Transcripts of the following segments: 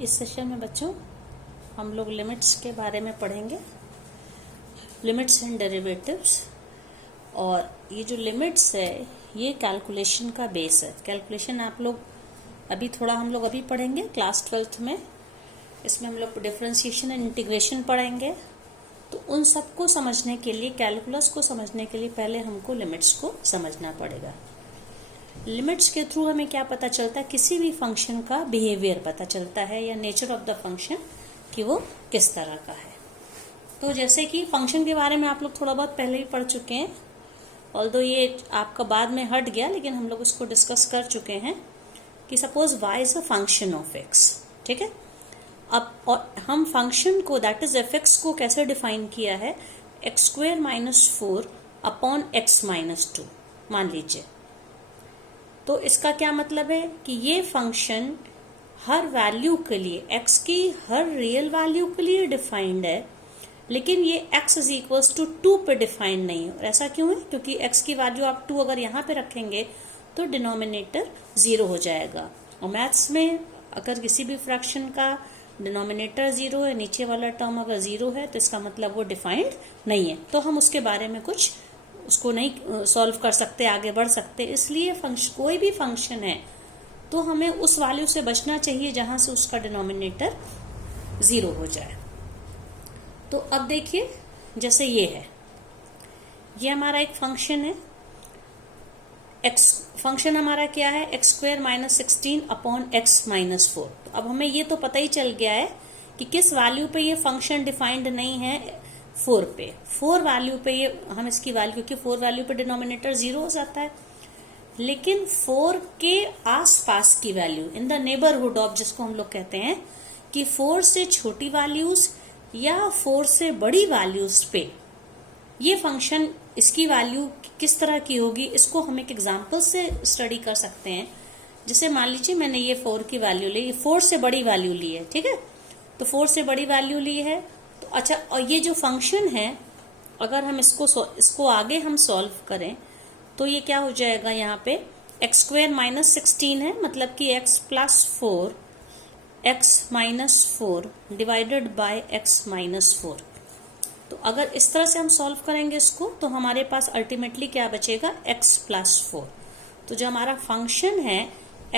इस सेशन में बच्चों हम लोग लिमिट्स के बारे में पढ़ेंगे, लिमिट्स एंड डेरिवेटिव्स। और ये जो लिमिट्स है ये कैलकुलेशन का बेस है। कैलकुलेशन आप लोग हम लोग अभी पढ़ेंगे क्लास 12th में। इसमें हम लोग डिफरेंशिएशन एंड इंटीग्रेशन पढ़ेंगे। तो उन सबको समझने के लिए, कैलकुलस को समझने के लिए पहले हमको लिमिट्स को समझना पड़ेगा। लिमिट्स के थ्रू हमें क्या पता चलता है, किसी भी फंक्शन का बिहेवियर पता चलता है या नेचर ऑफ द फंक्शन कि वो किस तरह का है। तो जैसे कि फंक्शन के बारे में आप लोग थोड़ा बहुत पहले ही पढ़ चुके हैं, ऑल्दो ये आपका बाद में हट गया, लेकिन हम लोग उसको डिस्कस कर चुके हैं कि suppose y is a function of x। ठीक है, अब और हम फंक्शन को दैट इज f(x) को कैसे डिफाइन किया है, x² - 4 अपॉन x - 2 मान लीजिए। तो इसका क्या मतलब है कि ये फंक्शन हर वैल्यू के लिए, x की हर रियल वैल्यू के लिए डिफाइंड है, लेकिन ये x इज इक्वल्स टू 2 पे डिफाइंड नहीं है। और ऐसा क्यों है, क्योंकि x की वैल्यू आप 2 अगर यहाँ पे रखेंगे तो डिनोमिनेटर 0 हो जाएगा। और मैथ्स में अगर किसी भी फ्रैक्शन का डिनोमिनेटर 0 है, नीचे वाला टर्म अगर 0 है, तो इसका मतलब वो डिफाइंड नहीं है। तो हम उसके बारे में कुछ उसको नहीं सॉल्व कर सकते, आगे बढ़ सकते। इसलिए कोई भी फंक्शन है तो हमें उस वैल्यू से बचना चाहिए जहां से उसका डिनोमिनेटर 0 हो जाए। तो अब देखिए, जैसे ये है, ये हमारा एक फंक्शन है। फंक्शन हमारा क्या है, x² - 16 अपॉन x - 4। तो अब हमें ये तो पता ही चल गया है कि किस वैल्यू पे ये फंक्शन डिफाइंड नहीं है, 4 पे। 4 वैल्यू पे ये हम इसकी वैल्यू, क्योंकि 4 वैल्यू पे डिनोमिनेटर 0 हो जाता है। लेकिन 4 के आसपास की value, in the neighbourhood of, जिसको हम लोग कहते हैं कि 4 से छोटी वैल्यूज या 4 से बड़ी वैल्यूज पे ये फंक्शन, इसकी वैल्यू किस तरह की होगी, इसको हम एक एग्जाम्पल से स्टडी कर सकते हैं। जैसे मान लीजिए मैंने ये 4 की वैल्यू ली, 4 से बड़ी वैल्यू ली है। ठीक है, तो 4 से बड़ी वैल्यू ली है तो अच्छा, और ये जो फंक्शन है अगर हम इसको आगे हम सॉल्व करें तो ये क्या हो जाएगा, यहाँ पे x² - 16 है, मतलब कि x + 4 x - 4 divided by x - 4। तो अगर इस तरह से हम सॉल्व करेंगे इसको, तो हमारे पास अल्टीमेटली क्या बचेगा, x + 4। तो जो हमारा फंक्शन है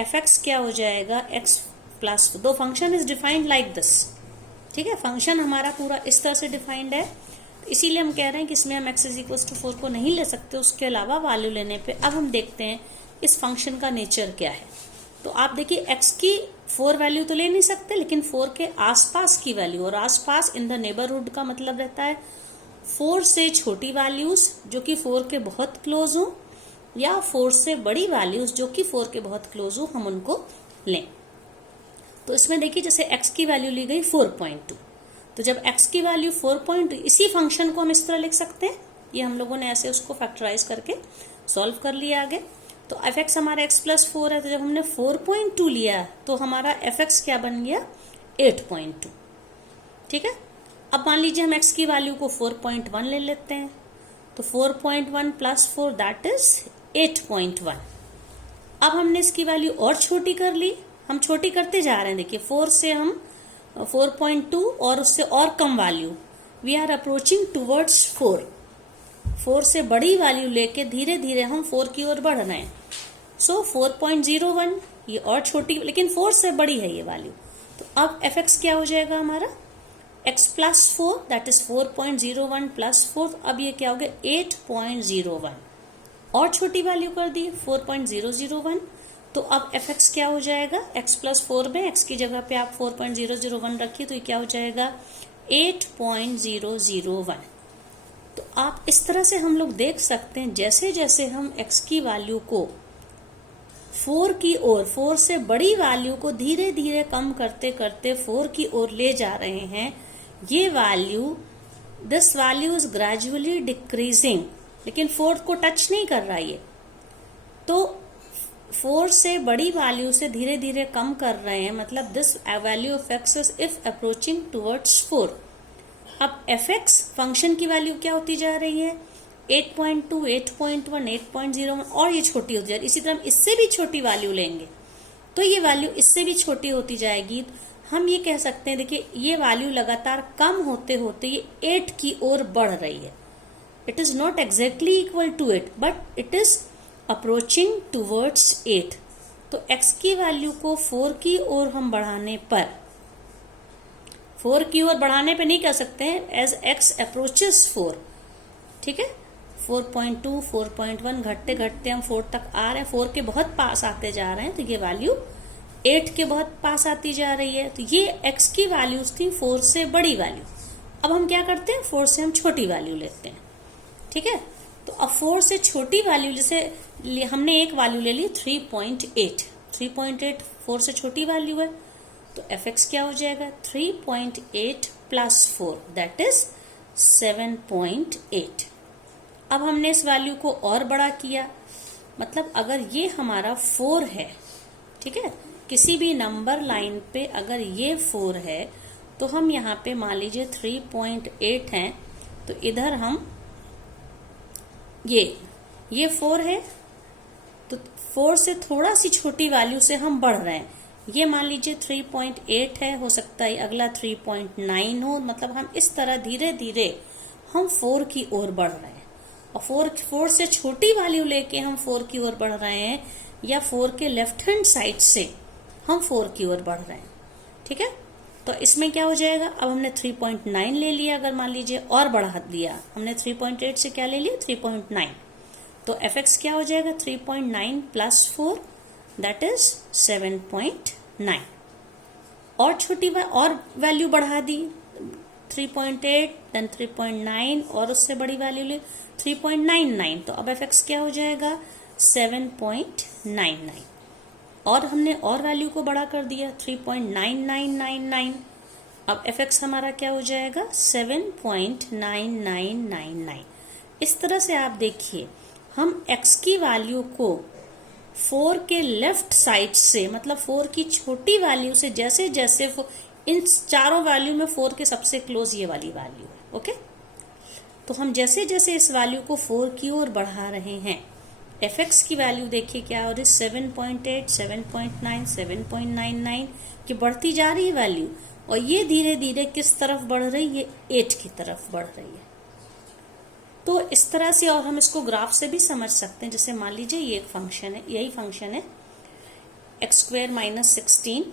f(x) क्या हो जाएगा, x + 4। दो function is defined like this. ठीक है, फंक्शन हमारा पूरा इस तरह से डिफाइंड है, तो इसीलिए हम कह रहे हैं कि इसमें हम x = 4 को नहीं ले सकते, उसके अलावा वैल्यू लेने पे। अब हम देखते हैं इस फंक्शन का नेचर क्या है। तो आप देखिए, x की 4 वैल्यू तो ले नहीं सकते, लेकिन 4 के आसपास की वैल्यू, और आसपास इन द नेबरहुड का मतलब रहता है 4 से छोटी वैल्यूज जो कि 4 के बहुत क्लोज हो, या 4 से बड़ी वैल्यूज जो कि 4 के बहुत क्लोज हो, हम उनको लें। तो इसमें देखिए, जैसे x की वैल्यू ली गई 4.2, तो जब x की वैल्यू 4.2, इसी फंक्शन को हम इस तरह लिख सकते हैं। ये हम लोगों ने ऐसे उसको फैक्टराइज करके सॉल्व कर लिया आगे। तो f(x) हमारा x + 4 है, तो जब हमने 4.2 लिया तो हमारा f(x) क्या बन गया, 8.2। ठीक है, अब मान लीजिए हम x की वैल्यू को 4.1 ले लेते हैं, तो 4.1 + 4 दैट इज 8.1। अब हमने इसकी वैल्यू और छोटी कर ली, हम छोटी करते जा रहे हैं। देखिए, 4 से हम 4.2 और उससे और कम value, we are approaching towards 4 से बड़ी वैल्यू लेके धीरे धीरे हम 4 की ओर बढ़ रहे हैं। सो 4.01, ये और छोटी, लेकिन 4 से बड़ी है ये वैल्यू। तो अब f(x) क्या हो जाएगा हमारा, x + 4 दैट इज 4.01 + 4। अब ये क्या हो गया, 8.01, और छोटी वैल्यू कर दी 4.001। तो अब f(x) क्या हो जाएगा, x + 4 में x की जगह पे आप 4.001 रखिए, तो ये क्या हो जाएगा, 8.001। तो आप इस तरह से हम लोग देख सकते हैं, जैसे जैसे हम x की वैल्यू को 4 की ओर, 4 से बड़ी वैल्यू को धीरे धीरे कम करते करते 4 की ओर ले जा रहे हैं, ये value, this value is gradually decreasing, लेकिन 4 को टच नहीं कर रहा है। तो 4 से बड़ी वैल्यू से धीरे धीरे कम कर रहे हैं, मतलब this value of x is if approaching towards 4। अब f(x) फंक्शन की वैल्यू क्या होती जा रही है, 8.2, 8.1, 8.01, और ये छोटी होती जा रही है। इसी तरह हम इससे भी छोटी वैल्यू लेंगे तो ये वैल्यू इससे भी छोटी होती जाएगी। हम ये कह सकते हैं, देखिए ये वैल्यू लगातार कम होते होते ये 8 की ओर बढ़ रही है. It is not exactly equal to 8 but it is approaching towards 8. तो x की वैल्यू को 4 की ओर हम बढ़ाने पर, 4 की ओर बढ़ाने पे नहीं कह सकते हैं, एज x अप्रोचेस 4. ठीक है, 4.2 4.1 घटते घटते हम 4 तक आ रहे हैं, 4 के बहुत पास आते जा रहे हैं. तो ये वैल्यू 8 के बहुत पास आती जा रही है. तो ये x की वैल्यूज थी 4 से बड़ी वैल्यू. अब हम क्या करते हैं, 4 से हम छोटी वैल्यू लेते हैं. ठीक है, तो अब 4 से छोटी वैल्यू, जैसे हमने एक वैल्यू ले ली 3.8. 3.8 4 से छोटी वैल्यू है, तो fx क्या हो जाएगा, 3.8 प्लस 4 दैट इज 7.8. अब हमने इस वैल्यू को और बड़ा किया, मतलब अगर ये हमारा 4 है, ठीक है, किसी भी नंबर लाइन पे अगर ये 4 है तो हम यहाँ पे मान लीजिए 3.8 हैं, तो इधर हम ये 4 है, तो 4 से थोड़ा सी छोटी वैल्यू से हम बढ़ रहे हैं. ये मान लीजिए 3.8 है, हो सकता है अगला 3.9 हो. मतलब हम इस तरह धीरे धीरे हम 4 की ओर बढ़ रहे हैं. और 4 से छोटी वैल्यू लेके हम 4 की ओर बढ़ रहे हैं, या 4 के लेफ्ट हैंड साइड से हम 4 की ओर बढ़ रहे हैं. ठीक है, तो इसमें क्या हो जाएगा, अब हमने 3.9 ले लिया, अगर मान लीजिए और बढ़ा दिया हमने 3.8 से, क्या ले लिया 3.9, तो fx क्या हो जाएगा 3.9 प्लस 4 दैट इज 7.9. और छोटी और वैल्यू बढ़ा दी 3.8 देन 3.9 और उससे बड़ी वैल्यू ले 3.99, तो अब fx क्या हो जाएगा 7.99. और हमने और वैल्यू को बड़ा कर दिया 3.9999. अब fx हमारा क्या हो जाएगा 7.9999. इस तरह से आप देखिए, हम x की वैल्यू को 4 के लेफ्ट साइड से, मतलब 4 की छोटी वैल्यू से, जैसे जैसे इन चारों वैल्यू में 4 के सबसे क्लोज ये वाली वैल्यू है. ओके, तो हम जैसे जैसे इस वैल्यू को 4 की ओर बढ़ा रहे हैं, fx की वैल्यू देखिए क्या हो रही है 7.8 7.9 7.99 की बढ़ती जा रही है वैल्यू. और ये धीरे धीरे किस तरफ बढ़ रही है, 8 की तरफ बढ़ रही है. तो इस तरह से, और हम इसको ग्राफ से भी समझ सकते हैं. जैसे मान लीजिए ये एक फंक्शन है, यही फंक्शन है x² - 16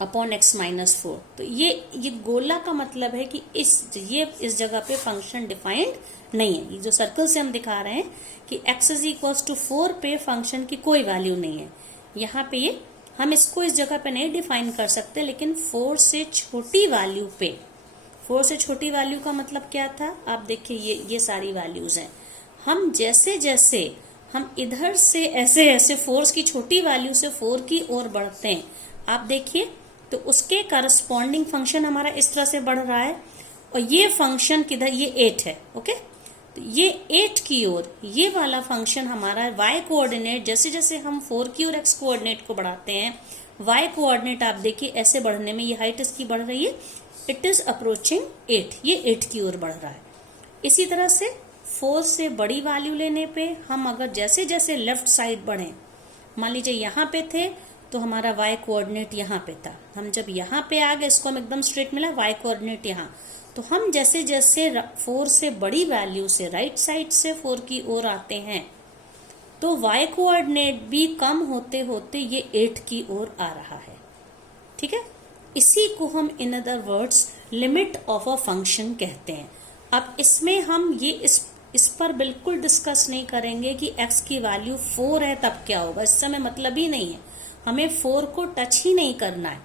अपॉन x - 4. तो ये गोला का मतलब है कि इस जगह पे फंक्शन डिफाइंड नहीं है. ये जो सर्कल से हम दिखा रहे हैं कि x = 4 पे फंक्शन की कोई वैल्यू नहीं है. यहाँ पे ये हम इसको इस जगह पे नहीं डिफाइन कर सकते, लेकिन 4 से छोटी वैल्यू पे, 4 से छोटी वैल्यू का मतलब क्या था, आप देखिए ये सारी वैल्यूज हैं. हम जैसे जैसे हम इधर से ऐसे ऐसे 4 की छोटी वैल्यू से 4 की ओर बढ़ते हैं, आप देखिए तो उसके करस्पॉन्डिंग फंक्शन हमारा इस तरह से बढ़ रहा है. और ये फंक्शन किधर, ये 8 है. ओके, तो ये 8 की ओर ये वाला फंक्शन हमारा y कोऑर्डिनेट, जैसे जैसे हम 4 की ओर x कोऑर्डिनेट को बढ़ाते हैं, y कोऑर्डिनेट आप देखिए ऐसे बढ़ने में, ये हाइट इसकी बढ़ रही है, इट इज अप्रोचिंग 8, ये 8 की ओर बढ़ रहा है. इसी तरह से 4 से बड़ी वैल्यू लेने पे हम अगर जैसे जैसे लेफ्ट साइड बढ़े, मान लीजिए यहाँ पे थे तो हमारा y कोऑर्डिनेट यहाँ पे था, हम जब यहाँ पे आ गए, इसको हम एकदम स्ट्रेट मिला, y कोऑर्डिनेट यहाँ, तो हम जैसे जैसे 4 से बड़ी वैल्यू से राइट साइड से 4 की ओर आते हैं, तो y कोऑर्डिनेट भी कम होते होते ये 8 की ओर आ रहा है. ठीक है, इसी को हम in other words limit of a function कहते हैं. अब इसमें हम ये इस पर बिल्कुल डिस्कस नहीं करेंगे कि x की वैल्यू 4 है तब क्या होगा, इससे हमें मतलब ही नहीं है, हमें 4 को टच ही नहीं करना है.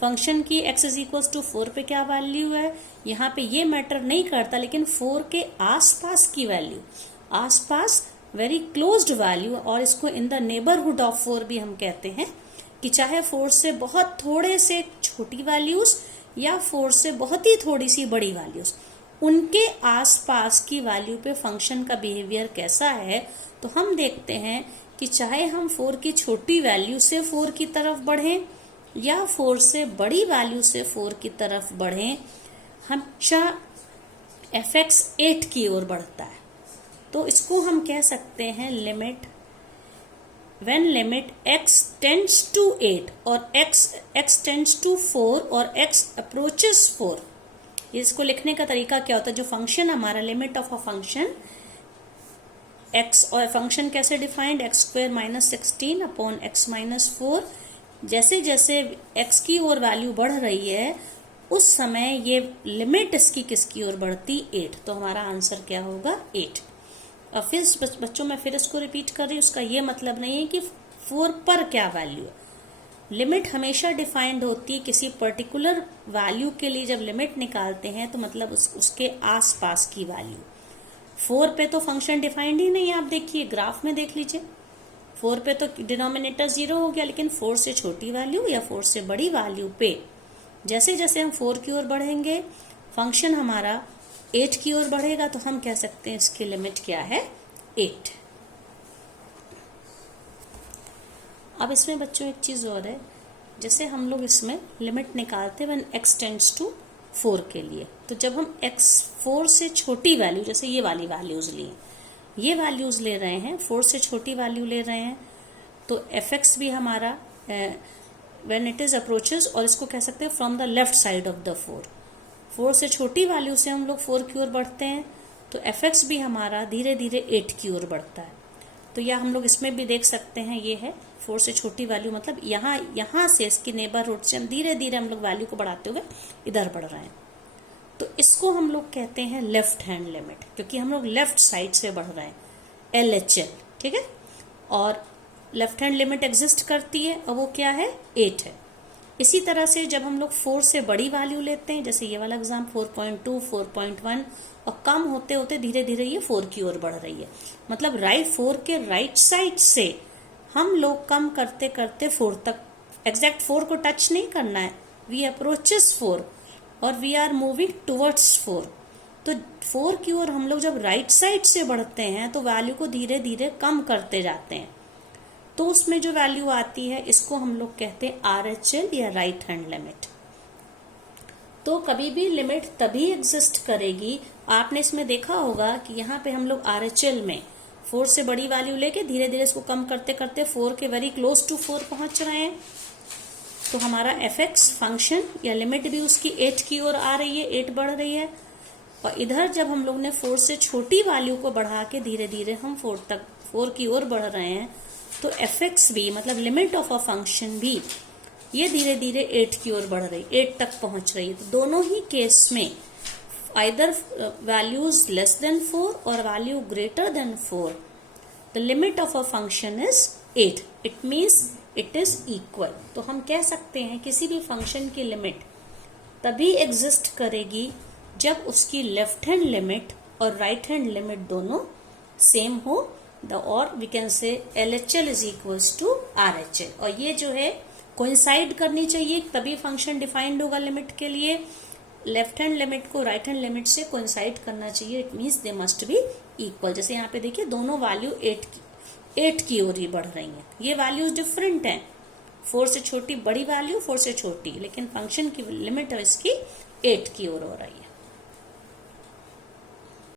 फंक्शन की x = 4 पे क्या वैल्यू है, यहाँ पे ये मैटर नहीं करता, लेकिन 4 के आसपास की वैल्यू, आसपास वेरी क्लोज्ड वैल्यू, और इसको इन द नेबरहुड ऑफ 4 भी हम कहते हैं, कि चाहे 4 से बहुत थोड़े से छोटी वैल्यूज या 4 से बहुत ही थोड़ी सी बड़ी वैल्यूज, उनके आसपास की वैल्यू पे फंक्शन का बिहेवियर कैसा है. तो हम देखते हैं कि चाहे हम 4 की छोटी वैल्यू से 4 की तरफ बढ़ें या 4 से बड़ी वैल्यू से 4 की तरफ बढ़ें, हमेशा fx 8 की ओर बढ़ता है. तो इसको हम कह सकते हैं limit when limit x tends to 8 और x tends to 4 और x approaches 4, इसको लिखने का तरीका क्या होता है? जो फंक्शन हमारा limit of a function x, और फंक्शन कैसे defined, x square minus 16 upon x minus 4, जैसे जैसे x की ओर वैल्यू बढ़ रही है उस समय ये लिमिट इसकी किसकी ओर बढ़ती? 8। तो हमारा आंसर क्या होगा? 8। अब फिर बच्चों मैं फिर इसको रिपीट कर रही हूँ, उसका ये मतलब नहीं है कि 4 पर क्या वैल्यू है। लिमिट हमेशा डिफाइंड होती है किसी पर्टिकुलर वैल्यू के लिए। जब लिमिट निकालते हैं तो मतलब उसके आसपास की वैल्यू। 4 पे तो फंक्शन डिफाइंड ही नहीं है, आप देखिए ग्राफ में देख लीजिए। 4 पे तो डिनोमिनेटर 0 हो गया, लेकिन 4 से छोटी वैल्यू या 4 से बड़ी वैल्यू पे जैसे जैसे हम 4 की ओर बढ़ेंगे फंक्शन हमारा 8 की ओर बढ़ेगा, तो हम कह सकते हैं इसकी लिमिट क्या है? 8। अब इसमें बच्चों एक चीज और है, जैसे हम लोग इसमें लिमिट निकालते हैं व्हेन x टेंड्स टू 4 के लिए, तो जब हम x 4 से छोटी वैल्यू, जैसे ये वाली वैल्यूज लिए, ये वैल्यूज ले रहे हैं, 4 से छोटी वैल्यू ले रहे हैं, तो fx भी हमारा व्हेन इट इज अप्रोचेस, और इसको कह सकते हैं from the left side of the 4 से छोटी वैल्यू से हम लोग 4 की ओर बढ़ते हैं, तो fx भी हमारा धीरे धीरे 8 की ओर बढ़ता है। तो या हम लोग इसमें भी देख सकते हैं, ये है 4 से छोटी वैल्यू, मतलब यहाँ से इसकी नेबरहुड से हम धीरे धीरे हम लोग वैल्यू को बढ़ाते हुए इधर बढ़ रहे हैं। तो इसको हम लोग कहते हैं लेफ्ट हैंड लिमिट, क्योंकि हम लोग लेफ्ट साइड से बढ़ रहे हैं, LHL, ठीक है। और लेफ्ट हैंड लिमिट एग्जिस्ट करती है और वो क्या है? 8 है। इसी तरह से जब हम लोग 4 से बड़ी वैल्यू लेते हैं, जैसे ये वाला एग्जाम 4.2, 4.1, और कम होते होते धीरे धीरे ये 4 की ओर बढ़ रही है, मतलब 4 के राइट साइड से हम लोग कम करते करते 4 तक, एग्जैक्ट 4 को टच नहीं करना है, वी अप्रोचेस 4 और वी आर मूविंग टुवर्ड्स 4। तो 4 की ओर हम लोग जब राइट साइड से बढ़ते हैं तो वैल्यू को धीरे धीरे कम करते जाते हैं, तो उसमें जो वैल्यू आती है इसको हम लोग कहते हैं RHL या राइट हैंड लिमिट। तो कभी भी लिमिट तभी एग्जिस्ट करेगी, आपने इसमें देखा होगा कि यहाँ पे हम लोग RHL में 4 से बड़ी वैल्यू लेके धीरे धीरे इसको कम करते करते 4 के वेरी क्लोज टू 4 पहुंच रहे हैं, तो हमारा fx फंक्शन या लिमिट भी उसकी 8 की ओर आ रही है, 8 बढ़ रही है। और इधर जब हम लोग ने 4 से छोटी वैल्यू को बढ़ा के धीरे धीरे हम 4 की ओर बढ़ रहे हैं, तो fx भी मतलब लिमिट ऑफ अ फंक्शन भी ये धीरे धीरे 8 की ओर बढ़ रही, 8 तक पहुंच रही है। तो दोनों ही केस में आइदर वैल्यूज लेस देन 4 और value greater than 4, the limit of a function is 8, it means it is equal. तो हम कह सकते हैं किसी भी फंक्शन की लिमिट तभी एग्जिस्ट करेगी जब उसकी लेफ्ट हैंड लिमिट और राइट हैंड लिमिट दोनों सेम हो, और we can say LHL is equals to RHL, और ये जो है कोइंसाइड करनी चाहिए, तभी फंक्शन डिफाइंड होगा लिमिट के लिए। लेफ्ट हैंड लिमिट को राइट हैंड लिमिट से कोइंसाइड करना चाहिए, it means they must be equal. जैसे यहाँ पे देखिए दोनों वैल्यू 8 की ओर ही बढ़ रही हैं, ये वैल्यूज डिफरेंट हैं, 4 से छोटी बड़ी वैल्यू, 4 से छोटी, लेकिन फंक्शन की लिमिट इसकी 8 की ओर हो रही है।